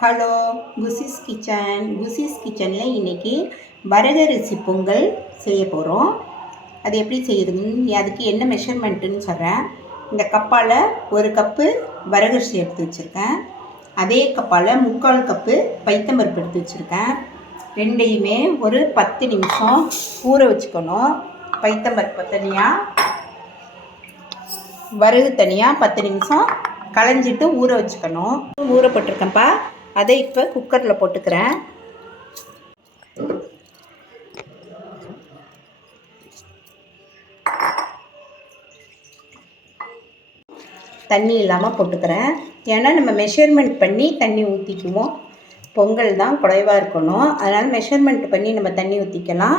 Hello குசிஸ் kitchen. குசிஸ் கிச்சனில் இன்றைக்கி வரகரிசி பொங்கல் செய்ய போகிறோம் அது எப்படி செய்யுதுன்னு அதுக்கு என்ன மெஷர்மெண்ட்டுன்னு சொல்கிறேன் இந்த கப்பால் ஒரு கப்பு வரகரிசி எடுத்து வச்சுருக்கேன். அதே கப்பால் முக்கால் கப்பு பைத்தம்பருப்பு எடுத்து வச்சுருக்கேன். ரெண்டையுமே ஒரு பத்து நிமிஷம் ஊற வச்சுக்கணும். பைத்தம்பருப்பு தனியாக வரகு தனியாக பத்து நிமிஷம் களைஞ்சிட்டு ஊற வச்சுக்கணும். ஊறப்பட்டிருக்கேன்ப்பா. அதை இப்போ குக்கரில் போட்டுக்கிறேன். தண்ணி இல்லாமல் போட்டுக்கிறேன். ஏன்னா நம்ம மெஷர்மெண்ட் பண்ணி தண்ணி ஊற்றிக்குவோம் பொங்கல் தான் குறைவாக இருக்கணும். அதனால் மெஷர்மெண்ட் பண்ணி நம்ம தண்ணி ஊற்றிக்கலாம்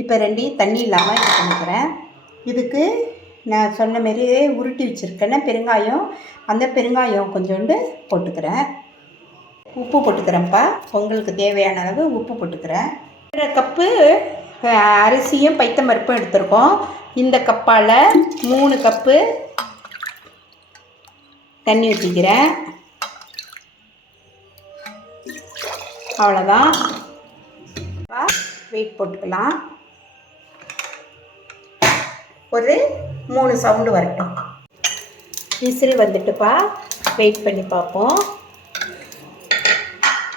இப்போ ரெண்டையும் தண்ணி இல்லாமல் இது பண்ணிக்கிறேன். இதுக்கு நான் சொன்ன மாரியே உருட்டி வச்சுருக்கேன்னா பெருங்காயம் அந்த பெருங்காயம் கொஞ்சோண்டு போட்டுக்கிறேன். உப்பு போட்டுக்கிறேன்ப்பா. பொங்கலுக்கு தேவையான அளவு உப்பு போட்டுக்கிறேன். ரெண்டரை கப்பு அரிசியும் பைத்தம்பருப்பும் எடுத்திருக்கோம். இந்த கப்பால் மூணு கப்பு தண்ணி ஊற்றிக்கிறேன் அவ்வளோதான் வெயிட் போட்டுக்கலாம். ஒரு மூணு சவுண்டு வரட்டும். விசில் வந்துட்டுப்பா. வெயிட் பண்ணி பார்ப்போம்.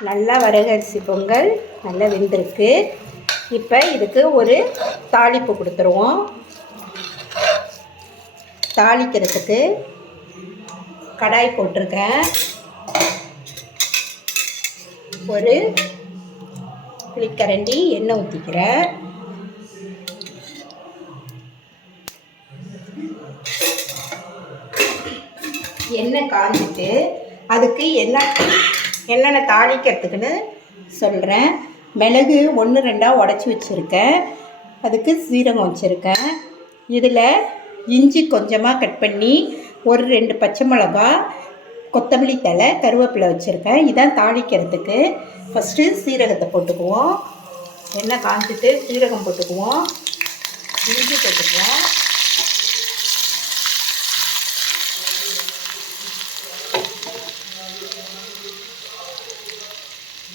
நல்லா வரகரிசி பொங்கல் நல்லா வெந்திருக்கு. இப்போ இதுக்கு ஒரு தாளிப்பு கொடுத்துருவோம். தாளிக்கிறதுக்கு கடாய் போட்டிருக்கேன். ஒரு புளிக்கரண்டி எண்ணெய் ஊற்றிக்கிறேன் எண்ணெய் காஞ்சிட்டு அதுக்கு என்ன என்னென்ன தாளிக்கிறதுக்குன்னு சொல்கிறேன் மிளகு ஒன்று ரெண்டாக உடச்சி வச்சுருக்கேன். அதுக்கு சீரகம் வச்சுருக்கேன். இதில் இஞ்சி கொஞ்சமாக கட் பண்ணி ஒரு ரெண்டு பச்சை மிளகா கொத்தமல்லி தழை கருவேப்பிலை வச்சுருக்கேன். இதான் தாளிக்கிறதுக்கு. ஃபஸ்ட்டு சீரகத்தை போட்டுக்குவோம். எண்ணெய் காஞ்சிட்டு சீரகம் போட்டுக்குவோம். இஞ்சி போட்டுக்குவோம்.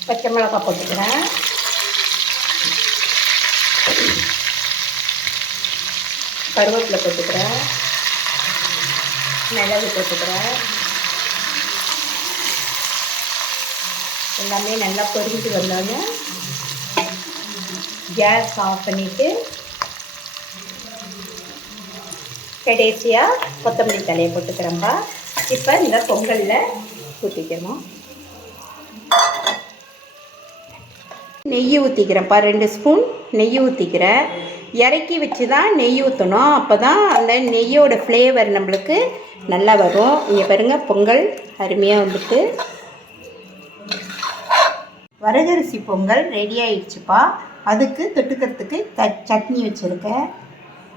பச்சை மிளகாய் போட்டுக்கிறேன். கருவேப்பிலை போட்டுக்கிறேன். மிளகு போட்டுக்கிறேன். எல்லாமே நல்லா பொரிஞ்சு வந்தோடனே கேஸ் ஆஃப் பண்ணிவிட்டு கடைசியாக கொத்தமல்லி தலையை போட்டுக்கிறேன்ப்பா இப்போ இந்த பொங்கலில் ஊற்றிக்கணும் நெய் ஊற்றிக்கிறேன்ப்பா ரெண்டு ஸ்பூன் நெய் ஊற்றிக்கிறேன் இறக்கி வச்சு தான் நெய் ஊற்றணும் அப்போ தான் அந்த நெய்யோட ஃப்ளேவர் நம்மளுக்கு நல்லா வரும். இங்கே பாருங்கள் பொங்கல் அருமையாக வந்துட்டு. வரகரிசி பொங்கல் ரெடி ஆயிடுச்சுப்பா. அதுக்கு தொட்டுக்கிறதுக்கு த சட்னி வச்சுருக்கேன்.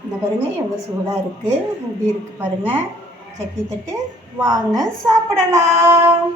இந்த பாருங்கள் எவ்வளோ சூடாக இருக்குது இப்படி இருக்குது பாருங்கள் சட்னி தட்டு வாங்க சாப்பிடலாம்.